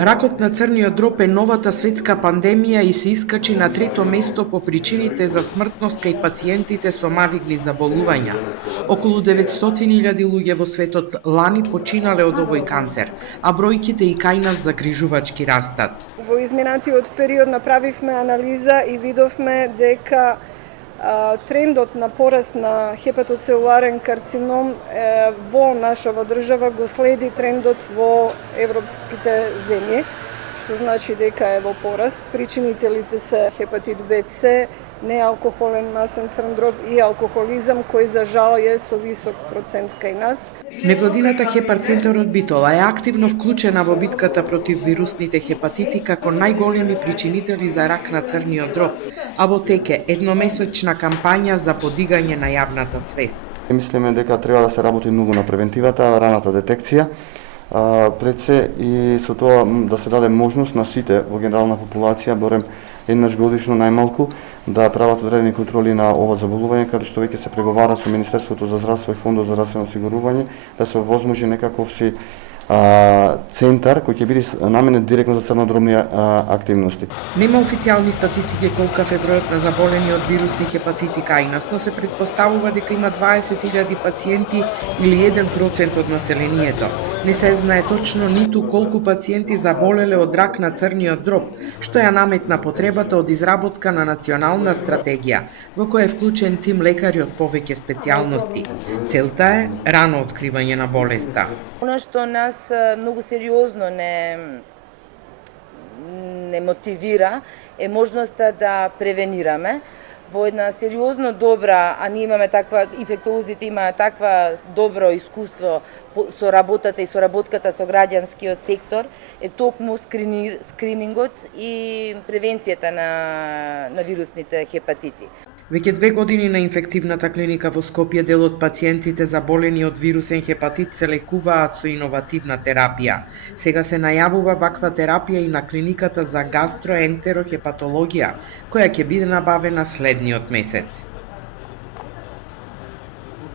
Ракот на црниот дроб е новата светска пандемија и се искачи на трето место по причините за смртност кај пациентите со малигни заболувања. Околу 900.000 луѓе во светот лани починале од овој канцер, а бројките и кај нас загрижувачки растат. Во изминатиот период направивме анализа и видовме дека трендот на пораст на хепатоцелуларен карцином во нашава држава го следи трендот во европските земји, што значи дека е во пораст. Причинителите се хепатит Б, С, неалкохолен масен црн дроб и алкохолизам, кој за жал е со висок процент кај нас. Невладината Хепар-центарот Битола е активно вклучена во битката против вирусните хепатити како најголеми причинители за рак на црниот дроб, а во теке едномесечна кампања за подигање на јавната свест. Мислиме дека треба да се работи многу на превентивата, раната детекција, пред се и со тоа да се даде можност на сите во генерална популација, барем еднаш годишно најмалку, да прават одредени контроли на ова заболување, каде што веќе се преговара со Министерството за здравство и Фондот за здравствено осигурување, да се овозможи некаков си центар кој ќе биде наменет директно за црнодробни активности. Нема официјални статистики колкав е бројот на заболени од вирусни хепатити кај нас, но се претпоставува дека има 20.000 пациенти или 1% од населението. Не се знае точно ниту колку пациенти заболеле од рак на црниот дроб, што ја наметна потребата од изработка на национална стратегија, во која е вклучен тим лекари од повеќе специјалности. Целта е рано откривање на болеста. Оно што нас многу сериозно не мотивира е можноста да превенираме во една сериозно добра, а ние имаме таква, инфектолозите имаат таква добро искуство со работата и соработката со граѓанскиот сектор, е токму скринингот и превенцијата на вирусните хепатити. Веќе 2 години на инфективната клиника во Скопје дел од пациентите заболени од вирусен хепатит се лекуваат со иновативна терапија. Сега се најавува ваква терапија и на клиниката за гастроентерохепатологија, која ќе биде набавена следниот месец.